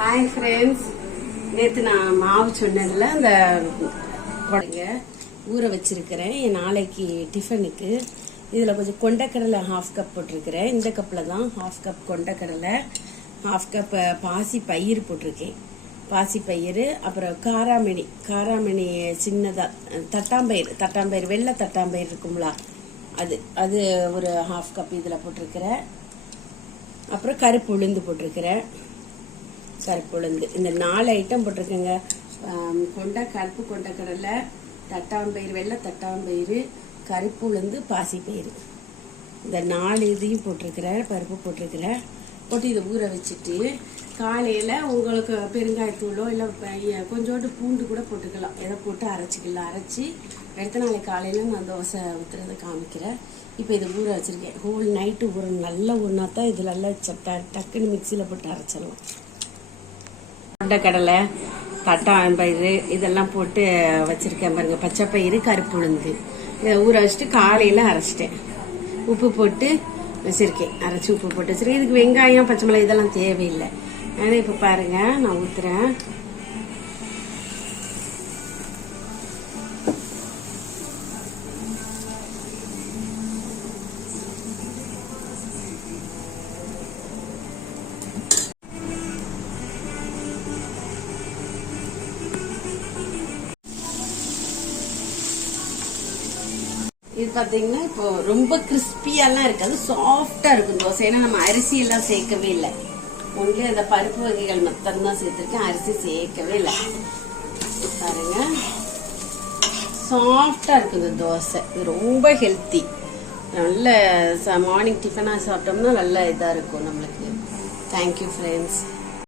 Hi friends, நேற்று நான் மாவு சொன்னதில் அந்த குழந்தைங்க ஊற வச்சிருக்கிறேன் என் நாளைக்கு டிஃபனுக்கு. இதில் கொஞ்சம் கொண்டக்கடலை 1/2 கப் போட்டிருக்கிறேன். இந்த கப்பில் தான் 1/2 கப் கொண்டக்கடலை, 1/2 கப் பாசி பயிர் போட்டிருக்கேன். பாசி பயிர், அப்புறம் காராமணி சின்னதாக தட்டாம்பயிர் வெள்ளை தட்டாம்பயிர் இருக்குங்களா, அது ஒரு 1/2 கப் இதில் போட்டிருக்கிறேன். அப்புறம் கருப்பு உளுந்து போட்டிருக்கிறேன். கருப்பு உளுந்து இந்த 4 ஐட்டம் போட்டிருக்கேங்க. கருப்பு கொண்டக்கடலை, தட்டாம்பயிர் வெள்ளை தட்டாம்பயிர், கருப்பு உளுந்து, பாசிப்பயிறு, இந்த 4 இதையும் போட்டிருக்கிறேன். பருப்பு போட்டிருக்கிறேன். போட்டு இதை ஊற வச்சுட்டு காலையில் உங்களுக்கு பெருங்காயத்தூளோ இல்லை கொஞ்சோண்டு பூண்டு கூட போட்டுக்கலாம். எதை போட்டு அரைச்சிக்கலாம். அரைச்சி அடுத்த நாளைக்கு காலையில் நான் தோசை ஊற்றுறதை காமிக்கிறேன். இப்போ இதை ஊற வச்சுருக்கேன். ஹோல் நைட்டு ஊறணும். நல்லா ஊறினா தான் இதில் நல்லா டக்குன்னு மிக்சியில் போட்டு அரைச்சிடலாம். கொண்டக்கடலை, தட்டாம்பயிறு இதெல்லாம் போட்டு வச்சுருக்கேன் பாருங்க. பச்சைப்பயிறு, கருப்பு உளுந்து இதை ஊற வச்சுட்டு காலையில் அரைச்சிட்டேன். உப்பு போட்டு வச்சுருக்கேன். அரைச்சி உப்பு போட்டு வச்சுருக்கேன். இதுக்கு வெங்காயம், பச்சை மிளகாய் இதெல்லாம் தேவையில்லை. ஆனால் இப்போ பாருங்கள், நான் ஊற்றுறேன். இது பார்த்தீங்கன்னா இப்போ ரொம்ப கிறிஸ்பியாலாம் இருக்காது, சாஃப்டா இருக்கும் தோசை. ஏன்னா நம்ம அரிசி எல்லாம் சேர்க்கவே இல்லை. ஒன்லி அந்த பருப்பு வகைகள் மட்டும்தான் சேர்த்துருக்கேன். அரிசி சேர்க்கவே இல்லை. பாருங்க, சாஃப்டா இருக்குது தோசை. இது ரொம்ப ஹெல்த்தி. நல்ல மார்னிங் டிஃபனாக சாப்பிட்டோம்னா நல்ல இதாக இருக்கும் நம்மளுக்கு. Thank you friends.